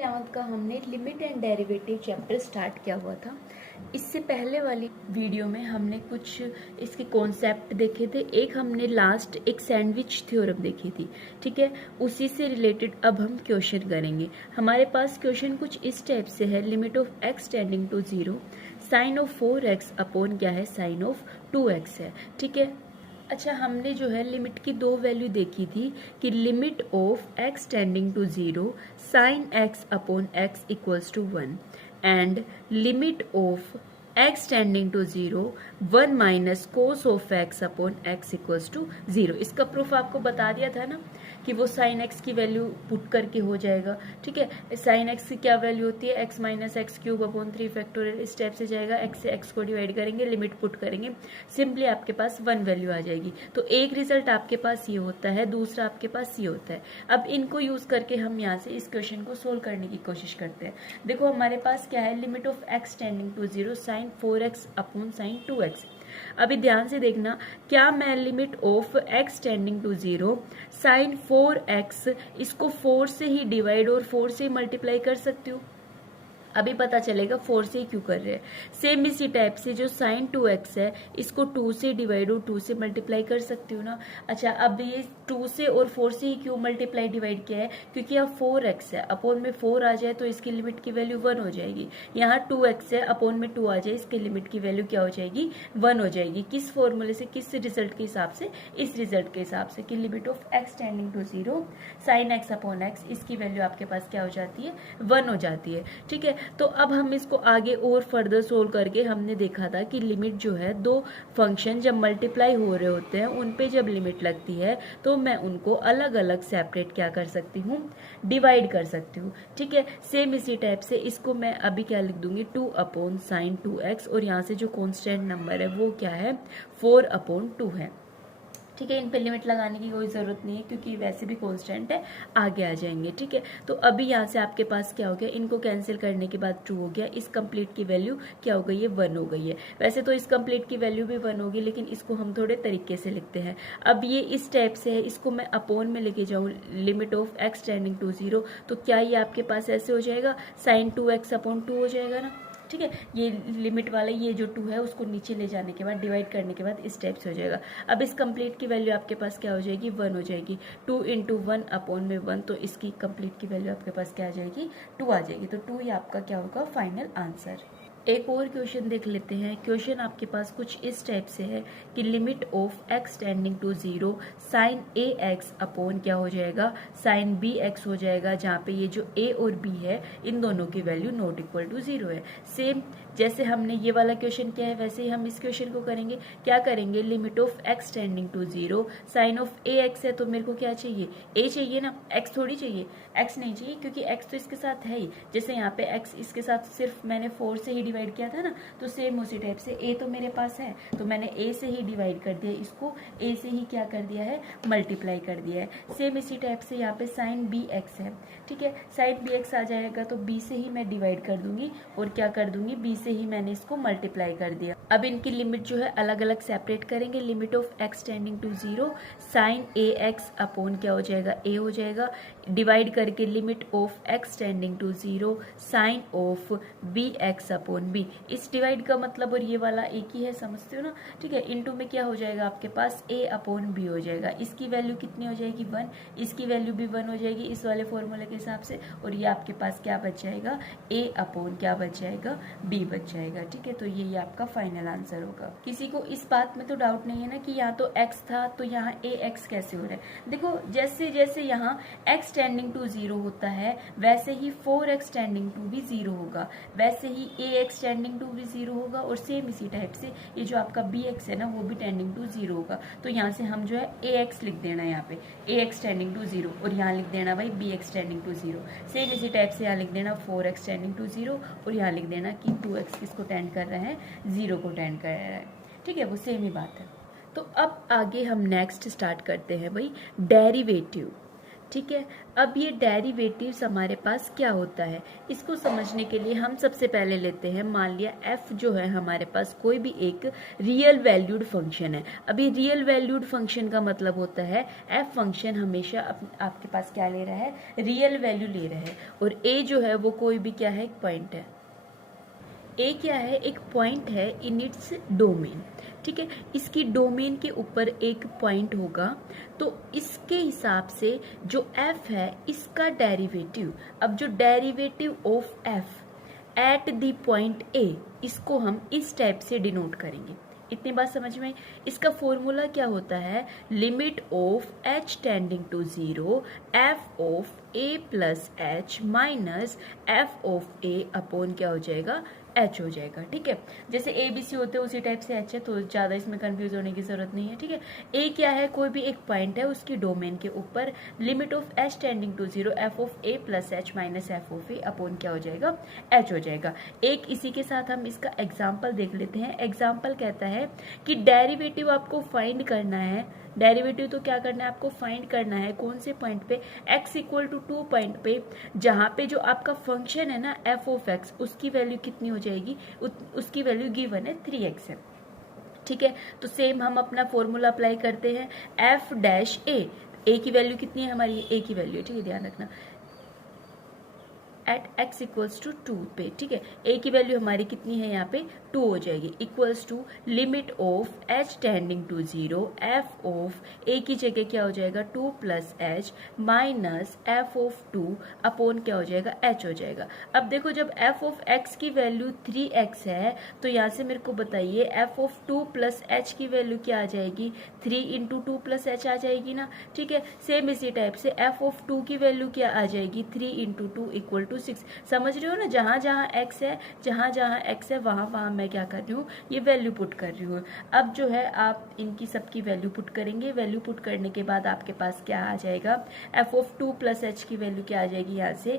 11th का हमने limit and derivative chapter start किया हुआ था। इससे पहले वाली वीडियो में हमने कुछ इसके कॉन्सेप्ट देखे थे। एक हमने लास्ट एक सैंडविच थ्योरम देखी थी, ठीक है। उसी से रिलेटेड अब हम क्वेश्चन करेंगे। हमारे पास क्वेश्चन कुछ इस टाइप से है, limit of x tending to 0, sine of 4x upon क्या है, साइन ऑफ 2x है, ठीक है। अच्छा, हमने जो है लिमिट की दो वैल्यू देखी थी कि limit of x tending to 0 sine x upon x equals to 1 and limit of x tending to 0 1 minus cos of x upon x equals to 0। इसका प्रूफ आपको बता दिया था ना कि वो साइन x की वैल्यू पुट करके हो जाएगा, ठीक है। साइन x की क्या वैल्यू होती है, x minus x cube upon 3 factorial. इस टाइप से जाएगा, x से x को डिवाइड करेंगे, लिमिट पुट करेंगे, सिंपली आपके पास 1 वैल्यू आ जाएगी। तो एक रिजल्ट आपके पास ये होता है, दूसरा आपके पास ये होता है। अब इनको यूज करके हम यहाँ से इस क्वेश्चन को सोल्व करने की कोशिश करते हैं। देखो हमारे पास क्या है, limit of x tending to 0 sine 4x upon sine 2x। अभी ध्यान से देखना, क्या मैं limit of x tending to 0 sine 4x इसको 4 से ही डिवाइड और 4 से ही मल्टीप्लाई कर सकती हूँ। अभी पता चलेगा 4 से ही क्यों कर रहे हैं। सेम इसी टाइप से जो साइन 2x है इसको 2 से डिवाइड और 2 से मल्टीप्लाई कर सकती हूँ ना। अच्छा, अब ये 2 से और 4 से ही क्यों मल्टीप्लाई डिवाइड किया है, क्योंकि यहाँ 4x है, अपॉन में 4 आ जाए तो इसकी लिमिट की वैल्यू 1 हो जाएगी। यहाँ 2x है, अपॉन में 2 आ जाए, इसकी लिमिट की वैल्यू क्या हो जाएगी, 1 हो जाएगी। किस फॉर्मूले से, किस रिजल्ट के हिसाब से, इस रिजल्ट के हिसाब से कि limit of x tending to 0 sine x upon x, इसकी वैल्यू आपके पास क्या हो जाती है, 1 हो जाती है, ठीक है। तो अब हम इसको आगे और फर्दर सोल्व करके हमने देखा था कि लिमिट जो है, दो फंक्शन जब मल्टीप्लाई हो रहे होते हैं उन पे जब लिमिट लगती है तो मैं उनको अलग अलग सेपरेट क्या कर सकती हूँ, डिवाइड कर सकती हूँ, ठीक है। सेम इसी टाइप से इसको मैं अभी क्या लिख दूंगी, 2 अपॉन साइन 2x, और यहाँ से जो कॉन्स्टेंट नंबर है वो क्या है, 4 अपॉन 2 है, ठीक है। इन पे लिमिट लगाने की कोई ज़रूरत नहीं है क्योंकि वैसे भी कांस्टेंट है, आगे आ जाएंगे, ठीक है। तो अभी यहाँ से आपके पास क्या हो गया, इनको कैंसिल करने के बाद 2 हो गया, इस कंप्लीट की वैल्यू क्या हो गई है, 1 हो गई है। वैसे तो इस कंप्लीट की वैल्यू भी 1 होगी, लेकिन इसको हम थोड़े तरीके से लिखते हैं। अब ये इस टाइप से है, इसको मैं अपॉन में लेके जाऊँ limit of x tending to 0, तो क्या ये आपके पास ऐसे हो जाएगा, साइन 2x अपॉन 2 हो जाएगा ना, ठीक है। ये लिमिट वाला ये जो 2 है उसको नीचे ले जाने के बाद डिवाइड करने के बाद इस टाइप से हो जाएगा। अब इस कंप्लीट की वैल्यू आपके पास क्या हो जाएगी, 1 हो जाएगी। 2 इंटू 1 अपॉन में 1, तो इसकी कंप्लीट की वैल्यू आपके पास क्या आ जाएगी, 2 आ जाएगी। तो 2 ही आपका क्या होगा, फाइनल आंसर। एक और क्वेश्चन देख लेते हैं। क्वेश्चन आपके पास कुछ इस टाइप से है कि limit of x tending to 0 sine ax upon क्या हो जाएगा, साइन bx हो जाएगा, जहाँ पे ये जो a और b है इन दोनों की वैल्यू नॉट इक्वल टू 0 है। सेम जैसे हमने ये वाला क्वेश्चन किया है वैसे ही हम इस क्वेश्चन को करेंगे। क्या करेंगे, limit of x tending to 0 sine of ax है, तो मेरे को क्या चाहिए, a चाहिए ना, x थोड़ी चाहिए, x नहीं चाहिए क्योंकि x तो इसके साथ है ही। जैसे यहाँ पे x इसके साथ सिर्फ मैंने 4 से ही डिवाइड किया था ना, तो सेम उसी टाइप से a तो मेरे पास है, तो मैंने a से ही डिवाइड कर दिया, इसको a से ही क्या कर दिया है, मल्टीप्लाई कर दिया है। सेम इसी टाइप से यहाँ पे साइन bx है, ठीक है। साइन bx आ जाएगा तो b से ही मैं डिवाइड कर दूंगी और क्या कर दूंगी, b से ही मैंने इसको मल्टीप्लाई कर दिया। अब इनकी लिमिट जो है अलग अलग सेपरेट करेंगे। Limit of x tending to 0 sine ax upon क्या हो जाएगा, a हो जाएगा, डिवाइड करके limit of x tending to 0 sine of bx upon b। इस डिवाइड का मतलब और ये वाला एक ही है, समझते हो ना, ठीक है। इनटू में क्या हो जाएगा आपके पास, a अपॉन b हो जाएगा। इसकी वैल्यू कितनी हो जाएगी, 1, इसकी वैल्यू भी 1 हो जाएगी इस वाले फॉर्मूले के हिसाब से, और ये आपके पास क्या बच जाएगा, a अपॉन क्या बच जाएगा, b बच जाएगा, ठीक है। तो ये आपका फाइनल आंसर होगा। किसी को इस बात में तो डाउट नहीं है ना कि यहाँ तो x था तो यहाँ ax कैसे हो रहा है। देखो जैसे जैसे यहाँ x टेंडिंग टू 0 होता है वैसे ही 4x टेंडिंग टू भी 0 होगा, वैसे ही ax टेंडिंग टू भी 0 होगा, और सेम इसी टाइप से ये जो आपका bx है ना वो भी टेंडिंग टू 0 होगा। तो यहाँ से हम जो है ax लिख देना, यहाँ पे ax टेंडिंग टू 0, और यहाँ लिख देना भाई bx टेंडिंग टू 0। सेम इसी टाइप से यहाँ लिख देना 4x टेंडिंग टू 0, और यहाँ लिख देना कि 2x किसको टेंड कर रहा है, 0 को टेंड कर रहा है, ठीक है। वो सेम ही बात है। तो अब आगे हम नेक्स्ट स्टार्ट करते हैं भाई डेरिवेटिव। ठीक है। अब ये डेरिवेटिव्स हमारे पास क्या होता है, इसको समझने के लिए हम सबसे पहले लेते हैं, मान लिया f जो है हमारे पास कोई भी एक रियल वैल्यूड फंक्शन है। अभी रियल वैल्यूड फंक्शन का मतलब होता है f फंक्शन हमेशा आपके पास क्या ले रहा है, रियल वैल्यू ले रहा है, और a जो है वो कोई भी क्या है, एक पॉइंट है। ए क्या है, एक पॉइंट है इन इट्स डोमेन, ठीक है। इसकी डोमेन के ऊपर एक पॉइंट होगा, तो इसके हिसाब से जो एफ है इसका डेरिवेटिव, अब जो derivative of F at the point A, इसको हम इस टाइप से डिनोट करेंगे। इतनी बात समझ में। इसका फॉर्मूला क्या होता है, limit of h tending to 0 f of a plus h minus f of a upon क्या हो जाएगा, एच हो जाएगा, ठीक है। जैसे ए बी सी होते हैं उसी टाइप से एच है, तो ज़्यादा इसमें कंफ्यूज होने की जरूरत नहीं है, ठीक है। ए क्या है, कोई भी एक पॉइंट है, उसकी डोमेन के ऊपर limit of h tending to 0 f of a plus h minus f of a upon क्या हो जाएगा, एच हो जाएगा। एक इसी के साथ हम इसका एग्जाम्पल देख लेते हैं। एग्जाम्पल कहता है कि डेरिवेटिव आपको फाइंड करना है, डेरिवेटिव तो क्या करना है, आपको फाइंड करना है कौन से पॉइंट पे, x इक्वल टू 2 पॉइंट पे, जहां पे जो आपका फंक्शन है ना f ऑफ x, उसकी वैल्यू कितनी हो जाएगी, उसकी वैल्यू गिवन है 3x है, ठीक है। तो सेम हम अपना फॉर्मूला अप्लाई करते हैं, f डैश a, a की वैल्यू कितनी है हमारी, a की वैल्यू, ठीक है, ध्यान रखना, एट x इक्वल्स टू 2 पे, ठीक है। a की वैल्यू हमारी कितनी है यहाँ पे, 2 हो जाएगी, equals to limit of h tending to 0 f of a की जगह क्या हो जाएगा, 2 plus h minus f of 2 upon क्या हो जाएगा, h हो जाएगा। अब देखो जब f ऑफ x की वैल्यू 3x है, तो यहाँ से मेरे को बताइए f ऑफ 2 प्लस एच की वैल्यू क्या आ जाएगी, 3 इंटू 2 प्लस एच आ जाएगी ना, ठीक है। सेम इसी टाइप से f ऑफ 2 की वैल्यू क्या आ जाएगी, 3 इंटू 2 इक्वल टू 6। समझ रहे हो ना, जहां जहां x है, जहां जहां x है वहां वहां मैं क्या कर रही हूँ, ये वैल्यू पुट कर रही हूँ। अब जो है आप इनकी सबकी वैल्यू पुट करेंगे, वैल्यू पुट करने के बाद आपके पास क्या आ जाएगा, f ऑफ 2 प्लस एच की वैल्यू क्या आ जाएगी, यहाँ से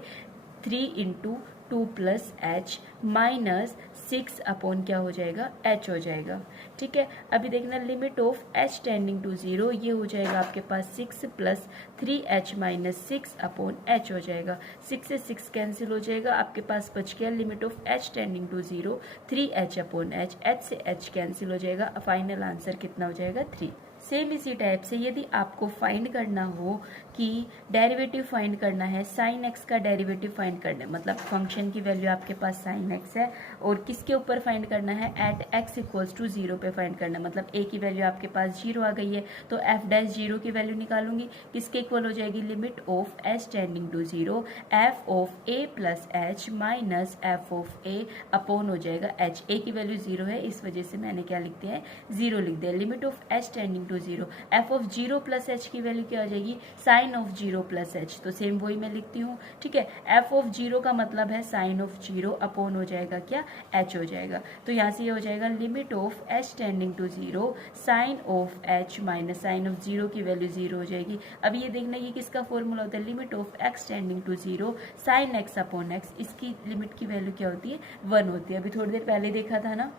3 into 2 plus h minus 6 upon क्या हो जाएगा, h हो जाएगा, ठीक है। अभी देखना limit of h tending to 0, ये हो जाएगा आपके पास 6 plus 3h minus 6 upon h हो जाएगा, 6 से 6 कैंसिल हो जाएगा, आपके पास बच गया limit of h tending to 0 3h upon h, h से h कैंसिल हो जाएगा, फाइनल आंसर कितना हो जाएगा, 3। सेम इसी टाइप से यदि आपको फाइंड करना हो कि डेरिवेटिव फाइंड करना है, साइन एक्स का डेरिवेटिव फाइंड करना है, मतलब फंक्शन की वैल्यू आपके पास साइन एक्स है और किसके ऊपर फाइंड करना है, एट एक्स इक्वल्स टू 0 पे फाइंड करना है, मतलब ए की वैल्यू आपके पास 0 आ गई है, तो एफ डैश 0 की वैल्यू निकालूंगी, किसके इक्वल हो जाएगी, limit of h tending to 0 f of a plus h minus f of a upon हो जाएगा एच। ए की वैल्यू 0 है, इस वजह से मैंने क्या लिख दिया है, 0 लिख दिया। Limit of h tending to 0 f of 0 plus h की वैल्यू क्या हो जाएगी, साइन ऑफ 0 प्लस एच, तो सेम वही मैं लिखती हूँ, ठीक है। एफ ऑफ 0 का मतलब है साइन ऑफ 0 अपॉन हो जाएगा क्या, एच हो जाएगा, तो यहाँ से ये हो जाएगा limit of h tending to 0 sine of h minus sine of 0 की वैल्यू 0 हो जाएगी। अब ये देखना ये किसका फॉर्मूला होता है, limit of x tending to 0 sine x upon x, इसकी लिमिट की वैल्यू क्या होती है, 1 होती है, अभी थोड़ी देर पहले देखा था ना।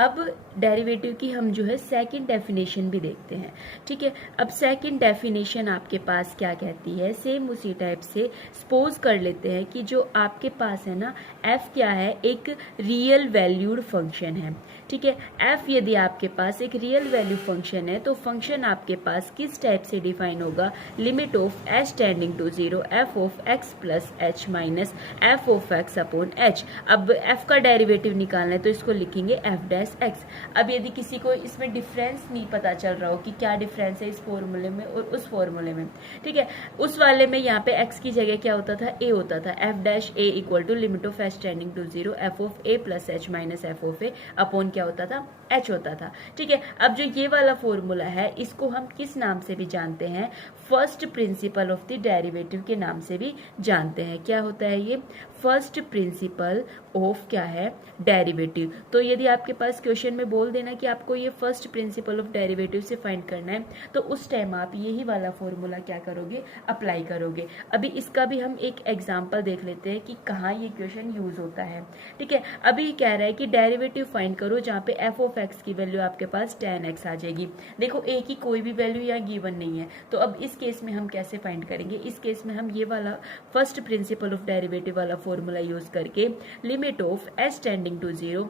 अब डेरिवेटिव की हम जो है सेकंड डेफिनेशन भी देखते हैं, ठीक है। अब सेकंड डेफिनेशन आपके पास क्या कहती है, सेम उसी टाइप से सपोज कर लेते हैं कि जो आपके पास है ना, f क्या है, एक रियल वैल्यूड फंक्शन है, ठीक है। f यदि आपके पास एक रियल वैल्यू फंक्शन है तो फंक्शन आपके पास किस टाइप से डिफाइन होगा, limit of h tending to 0 f of x plus h minus f of x upon h। अब f का डेरिवेटिव निकालना है तो इसको लिखेंगे f डैश x। अब यदि किसी को इसमें डिफरेंस नहीं पता चल रहा हो कि क्या डिफरेंस है इस फॉर्मूले में और उस फॉर्मूले में, ठीक है, उस वाले में यहाँ पे x की जगह क्या होता था, a होता था, f dash a equal to limit of h tending to 0 f of a plus h minus f of a upon क्या होता था, h होता था, ठीक है। अब जो ये वाला फॉर्मूला है इसको हम किस नाम से भी जानते हैं, first principle of the derivative के नाम से भी जानते हैं। क्या होता है ये, फर्स्ट प्रिंसिपल ऑफ क्या है, डेरिवेटिव। तो यदि आपके पास पास क्वेश्चन में बोल देना कि आपको ये फर्स्ट प्रिंसिपल ऑफ डेरिवेटिव से फाइंड करना है, तो उस टाइम आप यही वाला फॉर्मूला क्या करोगे, अप्लाई करोगे। अभी इसका भी हम एक एग्जांपल देख लेते हैं कि कहाँ ये क्वेश्चन यूज होता है। ठीक है, अभी कह रहा है कि डेरिवेटिव फाइंड करो जहाँ पे एफ ऑफ एक्स की वैल्यू आपके पास tan x आ जाएगी। देखो ए की कोई भी वैल्यू यहाँ गिवन नहीं है, तो अब इस केस में हम कैसे फाइंड करेंगे। इस केस में हम ये वाला फर्स्ट प्रिंसिपल ऑफ डेरिवेटिव वाला फॉर्मूला यूज करके limit of h tending to 0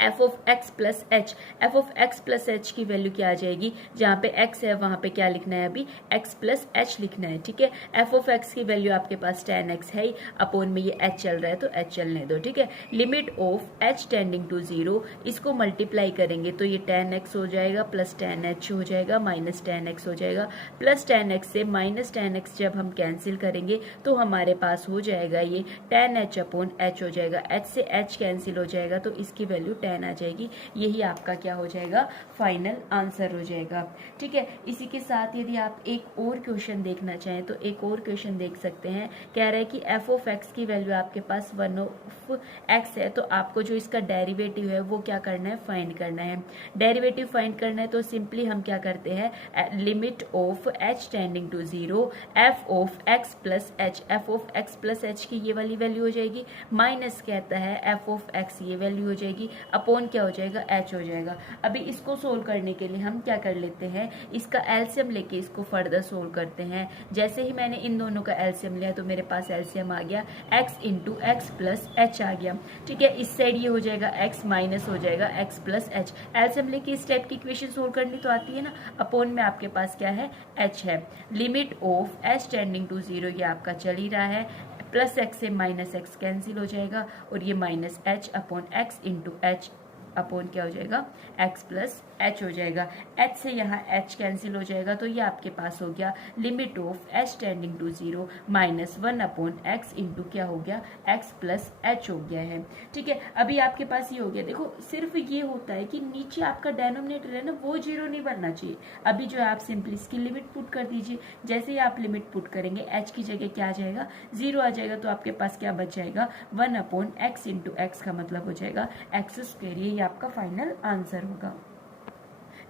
f of x plus h, f of x plus h की वैल्यू क्या आ जाएगी, जहाँ पे एक्स है वहाँ पे क्या लिखना है, अभी एक्स प्लस एच लिखना है। ठीक है, एफ ऑफ एक्स की वैल्यू आपके पास tan x है, अपोन में ये एच चल रहा है तो एच चलने दो। ठीक है, limit of h tending to 0, इसको मल्टीप्लाई करेंगे तो ये tan x हो जाएगा प्लस tan h हो जाएगा माइनस tan x हो जाएगा, प्लस tan x से माइनस tan x जब हम कैंसिल करेंगे तो हमारे पास हो जाएगा ये tan h अपॉन h हो जाएगा, h से h कैंसिल हो जाएगा तो इसकी वैल्यू tan आ जाएगी। यही आपका क्या हो जाएगा, फाइनल आंसर हो जाएगा। ठीक है, इसी के साथ यदि आप एक और क्वेश्चन देखना चाहें तो एक और क्वेश्चन देख सकते हैं। कह रहा है कि एफ ऑफ एक्स की वैल्यू आपके पास 1 ऑफ एक्स है, तो आपको जो इसका डेरिवेटिव है वो क्या करना है, फाइंड करना है। डेरिवेटिव फाइंड करना है तो सिंपली हम क्या करते हैं, limit of h tending to 0 f of x plus h, f of x plus h की ये वाली वैल्यू हो जाएगी, माइनस कहता है एफ ऑफ एक्स ये वैल्यू हो जाएगी, अपॉन क्या हो जाएगा, h हो जाएगा। अभी इसको सोल्व करने के लिए हम क्या कर लेते हैं, इसका एलसीएम लेके इसको फर्दर सोल्व करते हैं। जैसे ही मैंने इन दोनों का एलसीएम लिया तो मेरे पास एलसीएम आ गया x into x plus h आ गया। ठीक है, इस साइड ये हो जाएगा x माइनस हो जाएगा x प्लस एच। एलसीएम लेके इस टाइप की इक्वेशन सोल्व करनी तो आती है ना, अपॉन में आपके पास क्या है, h है। Limit of h tending to 0 ये आपका चल ही रहा है, प्लस x से माइनस x कैंसिल हो जाएगा और ये minus h upon x into h upon क्या हो जाएगा, x प्लस h हो जाएगा। h से यहाँ h कैंसिल हो जाएगा तो ये आपके पास हो गया limit of h tending to 0 minus 1 upon x into क्या हो गया, x प्लस h हो गया है। ठीक है, अभी आपके पास ये हो गया। देखो सिर्फ ये होता है कि नीचे आपका डेनोमिनेटर है ना वो 0 नहीं बनना चाहिए। अभी जो है आप सिंपली इसकी लिमिट पुट कर दीजिए। जैसे ही आप लिमिट पुट करेंगे h की जगह क्या आ जाएगा, 0 आ जाएगा, तो आपके पास क्या बच जाएगा, 1 अपॉन x इंटू एक्स का मतलब हो जाएगा एक्स स्क्वायर। ये आपका फाइनल आंसर होगा।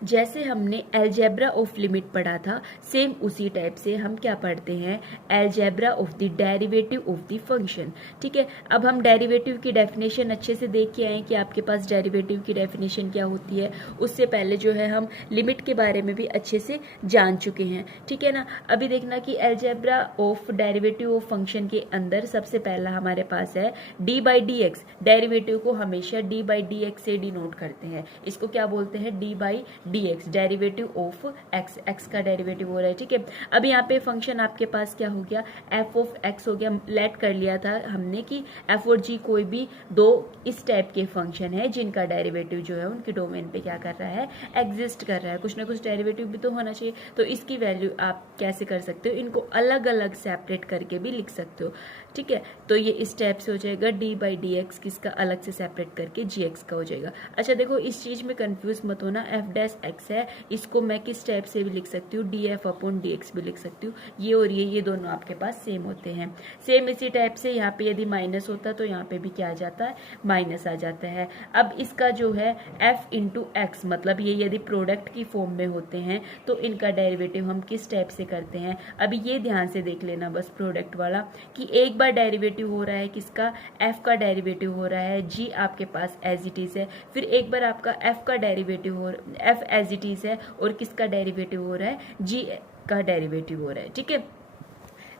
जैसे हमने एलजेब्रा ऑफ लिमिट पढ़ा था, सेम उसी टाइप से हम क्या पढ़ते हैं, algebra of the derivative of the function. ठीक है, अब हम डेरिवेटिव की डेफिनेशन अच्छे से देख के आए कि आपके पास डेरिवेटिव की डेफिनेशन क्या होती है। उससे पहले जो है हम लिमिट के बारे में भी अच्छे से जान चुके हैं। ठीक है ना, अभी देखना कि algebra of derivative of function के अंदर सबसे पहला हमारे पास है D by d x. Derivative को हमेशा डी बाई डी एक्स से डिनोट करते हैं, इसको क्या बोलते हैं, D by dx, derivative of x, x का डेरिवेटिव हो रहा है। ठीक है, अब यहाँ पे फंक्शन आपके पास क्या हो गया, f ऑफ x हो गया। लेट कर लिया था हमने कि f और g कोई भी दो इस टाइप के फंक्शन है जिनका डेरिवेटिव जो है उनके डोमेन पे क्या कर रहा है, एग्जिस्ट कर रहा है। कुछ ना कुछ डेरिवेटिव भी तो होना चाहिए, तो इसकी वैल्यू आप कैसे कर सकते हो, इनको अलग अलग सेपरेट करके भी लिख सकते हो। ठीक है, तो ये इस टाइप से हो जाएगा डी बाई डी एक्स, किसका अलग से सेपरेट करके जी एक्स का हो जाएगा। अच्छा देखो इस चीज में कंफ्यूज मत होना, एफ डैश एक्स है, इसको मैं किस टाइप से भी लिख सकती हूँ, D F upon D x भी लिख सकती हूँ। ये और ये दोनों आपके पास सेम होते हैं। सेम इसी टाइप से यहाँ पे यदि माइनस होता तो यहाँ पे भी क्या आ जाता है, माइनस आ जाता है। अब इसका जो है एफ इंटू एक्स, मतलब ये यदि प्रोडक्ट की फॉर्म में होते हैं तो इनका डेरिवेटिव हम किस टाइप से करते हैं। अभी ये ध्यान से देख लेना बस प्रोडक्ट वाला, कि एक बार डेरिवेटिव हो रहा है किसका, एफ का डेरिवेटिव हो रहा है, जी आपके पास एज इट इज है, फिर एक बार आपका एफ का डेरिवेटिव हो, एफ एज इट इज है और किसका डेरिवेटिव हो रहा है, जी का डेरिवेटिव हो रहा है। ठीक है,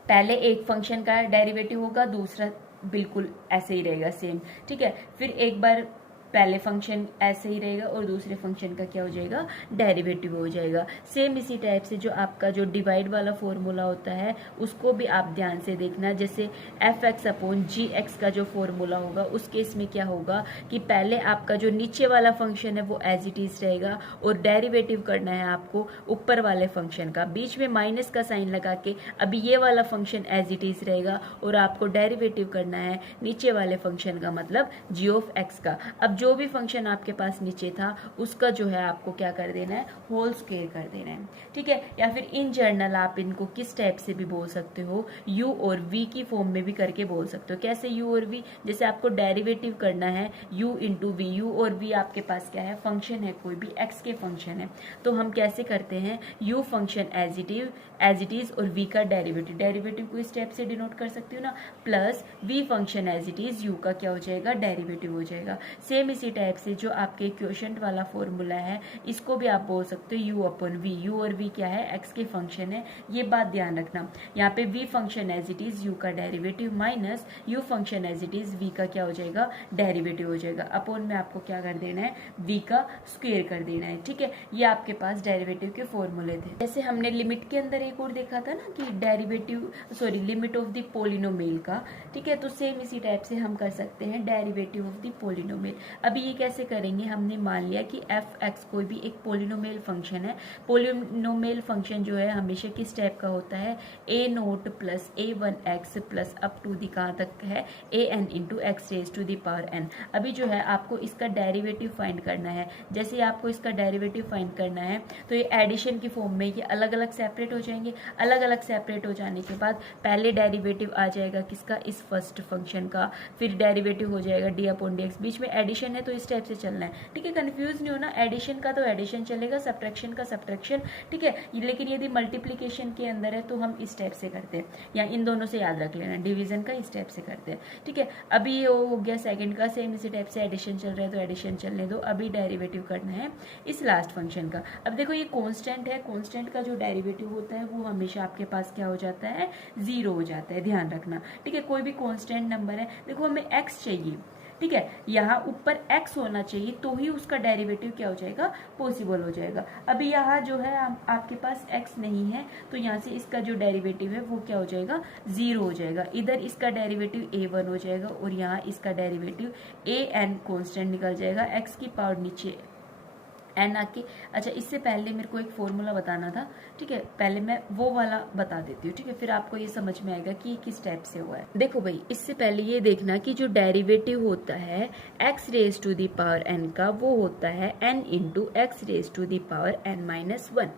पहले एक फंक्शन का डेरिवेटिव होगा, दूसरा बिल्कुल ऐसे ही रहेगा सेम। ठीक है, फिर एक बार पहले फंक्शन ऐसे ही रहेगा और दूसरे फंक्शन का क्या हो जाएगा, डेरिवेटिव हो जाएगा। सेम इसी टाइप से जो आपका जो डिवाइड वाला फॉर्मूला होता है उसको भी आप ध्यान से देखना। जैसे एफ एक्स अपॉन जी एक्स का जो फॉर्मूला होगा उस केस में क्या होगा कि पहले आपका जो नीचे वाला फंक्शन है वो एज इट इज रहेगा और डेरिवेटिव करना है आपको ऊपर वाले फंक्शन का, बीच में माइनस का साइन लगा के अभी ये वाला फंक्शन एज इट इज रहेगा और आपको डेरिवेटिव करना है नीचे वाले फंक्शन का, मतलब जी ऑफ एक्स का। अब जो भी फंक्शन आपके पास नीचे था उसका जो है आपको क्या कर देना है, होल स्क्वायर कर देना है, ठीक है। या फिर इन जनरल आप इनको किस टाइप से भी बोल सकते हो, u और v की फॉर्म में भी करके बोल सकते हो। कैसे u और v, जैसे आपको डेरिवेटिव करना है u इंटू वी, u और v आपके पास क्या है, फंक्शन है, कोई भी x के फंक्शन है, तो हम कैसे करते हैं, u function as it is और v का डेरिवेटिव को इस टाइप से डिनोट कर सकती हूँ ना, plus v function as it is, u का क्या हो जाएगा, डेरिवेटिव हो जाएगा। सेम इसी टाइप से जो आपके क्वोशंट वाला फॉर्मूला है इसको भी आप बोल सकते हो u अपॉन v, u और v क्या है, x के फंक्शन है, ये बात ध्यान रखना। यहाँ पे v function as it is u का derivative minus u function as it is v का क्या हो जाएगा, डेरिवेटिव हो जाएगा, अपॉन में आपको क्या कर देना है, v का स्क्वायर कर देना है, ठीक है। ये आपके पास डेरिवेटिव के फॉर्मूले थे। जैसे हमने लिमिट के अंदर एक और देखा था ना कि लिमिट ऑफ द पोलिनोमियल का, ठीक है, तो सेम इसी टाइप से हम कर सकते हैं डेरिवेटिव ऑफ द पोलिनोमियल। अभी ये कैसे करेंगे, हमने मान लिया कि f(x) कोई भी एक पोलिनोमियल फंक्शन है। पोलिनोमियल फंक्शन जो है हमेशा किस टाइप का होता है, a0 plus a1x plus up to the कहाँ तक है, an into x raise to the power n। अभी जो है आपको इसका डेरिवेटिव फाइंड करना है। जैसे ही आपको इसका डेरिवेटिव फाइंड करना है तो ये एडिशन की फॉर्म में ये अलग अलग सेपरेट हो जाएंगे। अलग अलग सेपरेट हो जाने के बाद पहले डेरिवेटिव आ जाएगा किसका, इस फर्स्ट फंक्शन का, फिर डेरिवेटिव हो जाएगा डी अपॉन डी एक्स। बीच में एडिशन है तो इस टाइप से चलना है, ठीक है, कंफ्यूज नहीं होना। एडिशन का तो एडिशन चलेगा, सब्ट्रैक्शन का सब्ट्रैक्शन, ठीक है। लेकिन यदि मल्टीप्लीकेशन के अंदर है तो हम इस टाइप से करते हैं, या इन दोनों से याद रख लेना, डिवीजन का इस टाइप से करते हैं, ठीक है। अभी ये हो गया सेकंड का, सेम इसी टाइप से एडिशन चल रहा है तो एडिशन चलने दो। अभी डेरिवेटिव करना है इस लास्ट फंक्शन का। अब देखो ये कांस्टेंट है, कांस्टेंट का जो डेरिवेटिव होता है वो हमेशा आपके पास क्या हो जाता है, 0 हो जाता है, ध्यान रखना, ठीक है। कोई भी कांस्टेंट नंबर है, देखो हमें x चाहिए, ठीक है, यहाँ ऊपर x होना चाहिए तो ही उसका डेरिवेटिव क्या हो जाएगा, पॉसिबल हो जाएगा। अभी यहाँ जो है आपके पास x नहीं है तो यहाँ से इसका जो डेरिवेटिव है वो क्या हो जाएगा, 0 हो जाएगा। इधर इसका डेरिवेटिव a1 हो जाएगा और यहाँ इसका डेरिवेटिव an कांस्टेंट निकल जाएगा, x की पावर नीचे n आके। अच्छा, इससे पहले मेरे को एक फॉर्मूला बताना था, ठीक है, पहले मैं वो वाला बता देती हूँ, ठीक है, फिर आपको ये समझ में आएगा कि किस टाइप से हुआ है। देखो भाई, इससे पहले ये देखना कि जो डेरिवेटिव होता है x raise to the power n का, वो होता है n into x raise to the power n minus 1,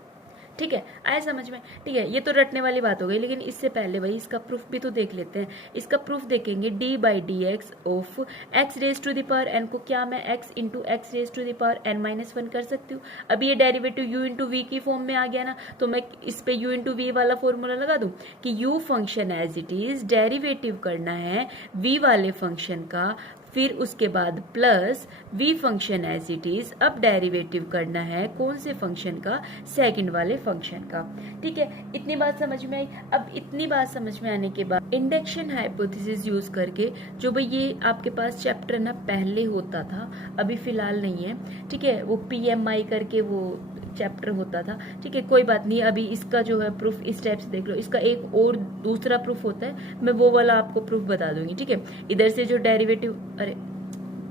ठीक है, आया समझ में, ठीक है। ये तो रटने वाली बात हो गई, लेकिन इससे पहले भाई इसका प्रूफ भी तो देख लेते हैं। इसका प्रूफ देखेंगे, d by d x of x raise to the power n को क्या मैं x into x raise to the power n minus 1 कर सकती हूँ। अभी ये डेरिवेटिव u इंटू वी की फॉर्म में आ गया ना, तो मैं इस पे u इंटू वी वाला फॉर्मूला लगा दूं कि u function as it is derivative करना है v वाले फंक्शन का, फिर उसके बाद plus v function as it is, अब डेरिवेटिव करना है कौन से फंक्शन का, सेकंड वाले फंक्शन का, ठीक है। इतनी बात समझ में आई। अब इतनी बात समझ में आने के बाद इंडक्शन हाइपोथेसिस यूज करके, जो भाई ये आपके पास चैप्टर ना पहले होता था, अभी फिलहाल नहीं है, ठीक है, वो PMI करके वो चैप्टर होता था, ठीक है, कोई बात नहीं। अभी इसका जो है प्रूफ इस टाइप से देख लो। इसका एक और दूसरा प्रूफ होता है, मैं वो वाला आपको प्रूफ बता दूंगी, ठीक है। इधर से जो डेरिवेटिव, अरे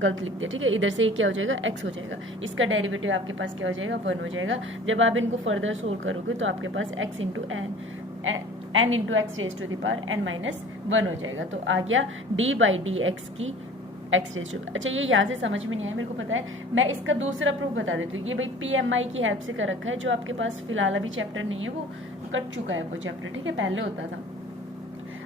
गलत लिख दिया, ठीक है, इधर से क्या हो जाएगा, x हो जाएगा, इसका डेरिवेटिव आपके पास क्या हो जाएगा, 1 हो जाएगा। जब आप इनको फर्दर सोल्व करोगे तो आपके पास x into n into x raise to the power n minus 1 हो जाएगा। तो आ गया d बाई डी एक्स की एक्स रेज टू। अच्छा, ये यहाँ से समझ में नहीं आया, मेरे को पता है, मैं इसका दूसरा प्रूफ बता देती हूँ। ये भाई PMI की हेल्प से कर रखा है, जो आपके पास फिलहाल अभी चैप्टर नहीं है, वो कट चुका है वो चैप्टर, ठीक है, पहले होता था।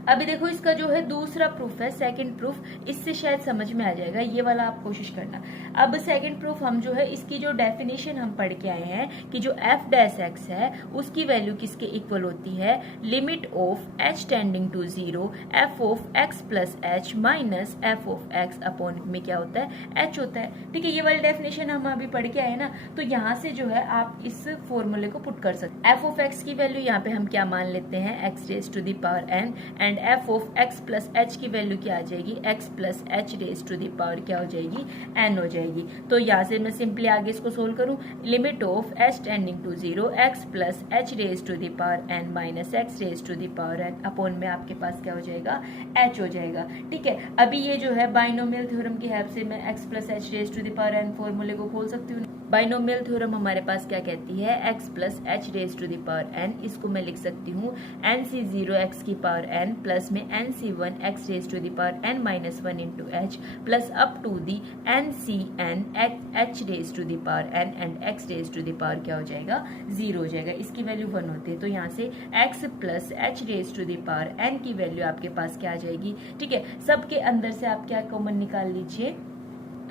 अभी देखो इसका जो है दूसरा प्रूफ है, सेकंड प्रूफ, इससे शायद समझ में आ जाएगा, ये वाला आप कोशिश करना। अब सेकंड प्रूफ हम जो है इसकी जो डेफिनेशन हम पढ़ के आए हैं कि जो f डैश x है उसकी वैल्यू किसके इक्वल होती है, limit of h tending to 0 f of x plus h minus f of x upon में क्या होता है, h होता है, ठीक है। ये वाली डेफिनेशन हम अभी पढ़ के आए ना, तो यहाँ से जो है आप इस फॉर्मूले को पुट कर सकते हैं। f ऑफ x की वैल्यू यहाँ पे हम क्या मान लेते हैं, x raise to the power n, and f of x plus h की वैल्यू क्या आ जाएगी, x plus h raise to the power क्या हो जाएगी, n हो जाएगी। तो यहाँ से मैं सिंपली आगे इसको सोल्व करूँ, limit of h tending to 0 x plus h raise to the power n minus x raise to the power n upon में आपके पास क्या हो जाएगा, h हो जाएगा, ठीक है। अभी ये जो है बाइनोमियल थ्योरम की हेल्प से मैं x plus h raise to the power n फॉर्मूले को खोल सकती हूँ। बाइनोमियल थ्योरम हमारे पास क्या कहती है, x plus h raise to the power n, इसको मैं लिख सकती हूँ nc0 x की पावर n प्लस में nc1 x raise to the power n minus 1 into h plus up to the ncn h raise to the power n and x raise to the power क्या हो जाएगा, 0 हो जाएगा। इसकी value 1 होती है, तो यहाँ से x plus h raise to the power n की वैल्यू आपके पास क्या आ जाएगी। ठीक है, सबके अंदर से आप क्या कॉमन निकाल लीजिए,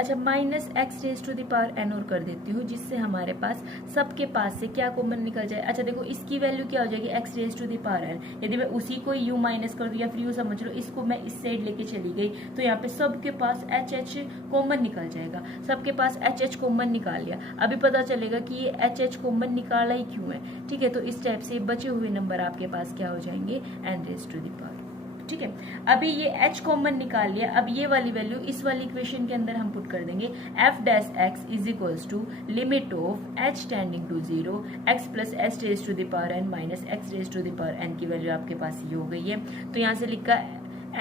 अच्छा minus x raise to the power n और कर देती हूँ, जिससे हमारे पास सबके पास से क्या कॉमन निकल जाए। अच्छा देखो इसकी वैल्यू क्या हो जाएगी, x raise to the power n। यदि मैं उसी को u माइनस कर दूँ या फिर u समझ लो, इसको मैं इस साइड लेके चली गई तो यहाँ पे सबके पास एच एच कॉमन निकल जाएगा। सबके पास एच एच कॉमन निकाल लिया, अभी पता चलेगा कि ये एच एच कॉमन निकाला ही क्यों है। ठीक है, तो इस टाइप से बचे हुए नंबर आपके पास क्या हो जाएंगे, n raise to the power. ठीक है, अभी ये h कॉमन निकाल लिया, अब ये वाली वैल्यू इस वाली इक्वेशन के अंदर हम पुट कर देंगे, f dash x is equals to limit of h tending to 0 x plus h raise to the power n minus x raise to the power n की वैल्यू आपके पास ये हो गई है। तो यहाँ से लिखा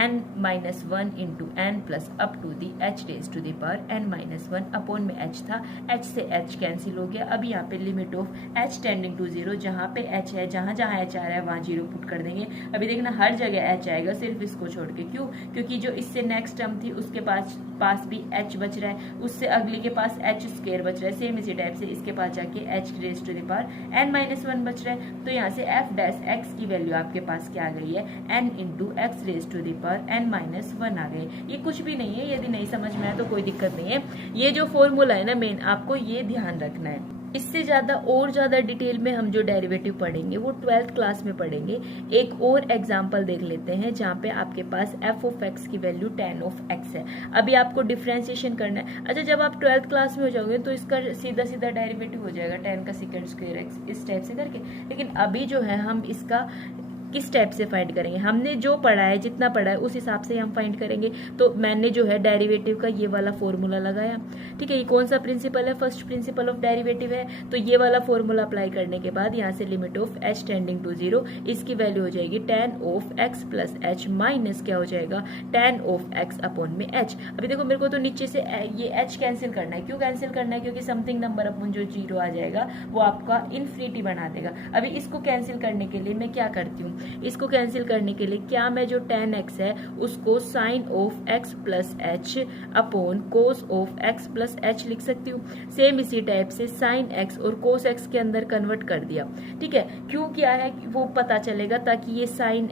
n minus 1 into n plus up to the h raise to the power n minus 1 upon में h था, h से h कैंसिल हो गया। अब यहाँ पे limit of h tending to 0, जहाँ पे h है, जहाँ जहाँ h आ रहा है वहाँ 0 पुट कर देंगे। अभी देखना हर जगह h आएगा, सिर्फ इसको छोड़ के। क्यों, क्योंकि जो इससे नेक्स्ट टर्म थी उसके पास भी h बच रहा है, उससे अगली के पास h स्क्वायर बच रहा है, सेम इसी टाइप से इसके पास जाके h raise to the power n minus 1 बच रहा है। तो यहाँ से f डैश x की वैल्यू आपके पास क्या आ गई है, n into x raise to the power n minus 1 आ गए। ये कुछ भी नहीं है, यदि नहीं समझ में आए तो कोई दिक्कत नहीं है। ये जो फॉर्मूला है ना मेन, आपको ये ध्यान रखना है। इससे ज्यादा डिटेल में हम जो डेरिवेटिव पढ़ेंगे वो 12th क्लास में पढ़ेंगे। एक और एग्जांपल देख लेते हैं जहाँ पे आपके पास f ऑफ x की वैल्यू tan ऑफ x है। अभी आपको डिफरेंशिएशन करना है। अच्छा जब आप 12th क्लास में हो जाओगे तो इसका सीधा डेरिवेटिव हो जाएगा tan का सेकंड स्क्वायर x, इस टाइप से करके। लेकिन अभी जो है हम इसका किस टाइप से फाइंड करेंगे, हमने जो पढ़ा है, जितना पढ़ा है उस हिसाब से हम फाइंड करेंगे। तो मैंने जो है डेरिवेटिव का ये वाला फॉर्मूला लगाया। ठीक है, ये कौन सा प्रिंसिपल है, फर्स्ट प्रिंसिपल ऑफ डेरिवेटिव है। तो ये वाला फॉर्मूला अप्लाई करने के बाद यहाँ से limit of h tending to 0, इसकी वैल्यू हो जाएगी tan of x plus h minus क्या हो जाएगा, tan ऑफ x अपॉन में h। अभी देखो मेरे को तो नीचे से ये h कैंसिल करना है। क्यों कैंसिल करना है, क्योंकि समथिंग नंबर अपन जो 0 आ जाएगा वो आपका इन्फिनिटी बना देगा। अभी इसको कैंसिल करने के लिए मैं क्या करती हूँ, इसको कैंसिल करने के लिए क्या मैं जो tan x है उसको sin of x plus h upon cos of x plus h लिख सकती हूँ। सेम इसी टाइप से sin x और cos x के अंदर कन्वर्ट कर दिया। ठीक है, क्यों किया है वो पता चलेगा, ताकि ये sin,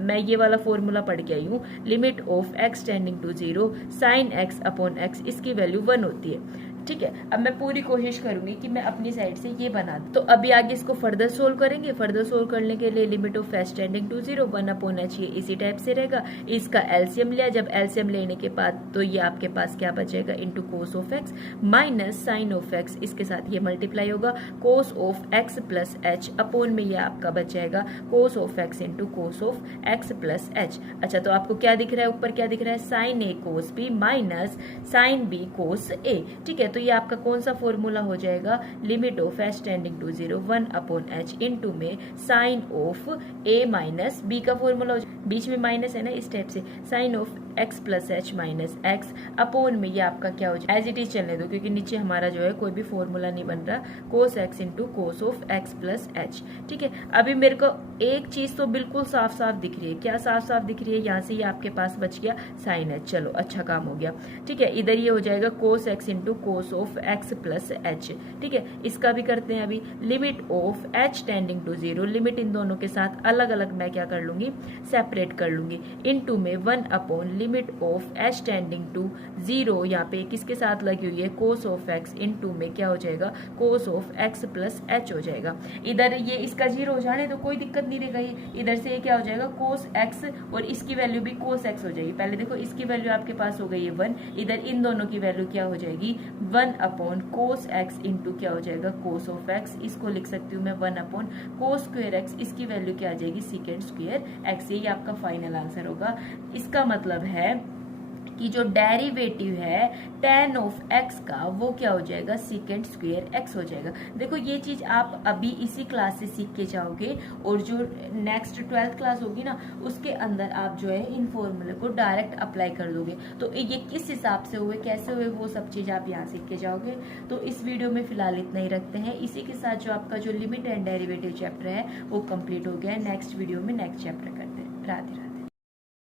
मैं ये वाला फॉर्मूला पढ़ के आई हूँ, limit of x tending to 0 sin x upon x, इसकी वैल्यू 1 होती है। ठीक है, अब मैं पूरी कोशिश करूंगी कि मैं अपनी साइड से ये बना दूं। तो अभी आगे इसको फर्दर सोल्व करेंगे। फर्दर सोल्व करने के लिए limit of h tending to 0 1 upon h, ये इसी टाइप से रहेगा। इसका एलसीएम लिया, जब एलसीएम लेने के बाद तो ये आपके पास क्या बचेगा, into cos of x minus sine of x, इसके साथ ये मल्टीप्लाई होगा, cos of x plus h upon में ये आपका बचेगा cos of x into cos of x plus h। अच्छा तो आपको क्या दिख रहा है, ऊपर क्या दिख रहा है, sine a cos b minus sine b cos a। ठीक है, तो ये आपका कौन सा फॉर्मूला हो जाएगा, limit of h tending to 0 1 upon h into में sine of a minus b का फॉर्मूला हो, बीच में माइनस है ना, इस टाइप से sine of x plus h minus x upon में ये आपका क्या हो जाएगा, एज इट इज चलने दो क्योंकि नीचे हमारा जो है कोई भी फॉर्मूला नहीं बन रहा, कोस x into cos of x plus h। ठीक है, अभी मेरे को एक चीज तो बिल्कुल साफ साफ दिख रही है। क्या साफ साफ दिख रही है, यहाँ से ये आपके पास बच गया साइन h। चलो अच्छा काम हो गया। ठीक है, इधर ये हो जाएगा cos x into cos of x plus h। ठीक है, इसका भी करते हैं। अभी limit of h tending to 0, limit इन दोनों के साथ अलग अलग मैं क्या कर लूंगी, सेपरेट कर लूंगी, इनटू में 1 upon limit of h tending to 0, यहाँ पे किसके साथ लगी हुई है, कोस ऑफ x इनटू में क्या हो जाएगा, कोस ऑफ x प्लस h हो जाएगा। इधर ये इसका 0 हो जाने तो कोई दिक्कत नहीं रहेगा, इधर से ये क्या हो जाएगा कोस x और इसकी वैल्यू भी कोस x हो जाएगी। पहले देखो इसकी वैल्यू आपके पास हो गई है 1, इधर इन दोनों की वैल्यू क्या हो जाएगी 1 अपॉन कोस x इंटू क्या हो जाएगा कोस ऑफ x। इसको लिख सकती हूँ मैं 1 अपॉन कोस स्क्वायर x, इसकी वैल्यू क्या आ जाएगी सेकेंड स्क्वायर x। यही आपका फाइनल आंसर होगा। इसका मतलब है कि जो डेरिवेटिव है tan ऑफ x का वो क्या हो जाएगा सेकेंड स्क्वायर x हो जाएगा। देखो ये चीज आप अभी इसी क्लास से सीख के जाओगे और जो नेक्स्ट 12th क्लास होगी ना उसके अंदर आप जो है इन फॉर्मूले को डायरेक्ट अप्लाई कर दोगे। तो ये किस हिसाब से हुए कैसे हुए वो सब चीज आप यहाँ सीख के जाओगे। तो इस वीडियो में फिलहाल इतना ही रखते हैं। इसी के साथ जो आपका जो लिमिट एंड डेरिवेटिव चैप्टर है वो कंप्लीट हो गया है। नेक्स्ट वीडियो में नेक्स्ट चैप्टर करते हैं। राधे राधे।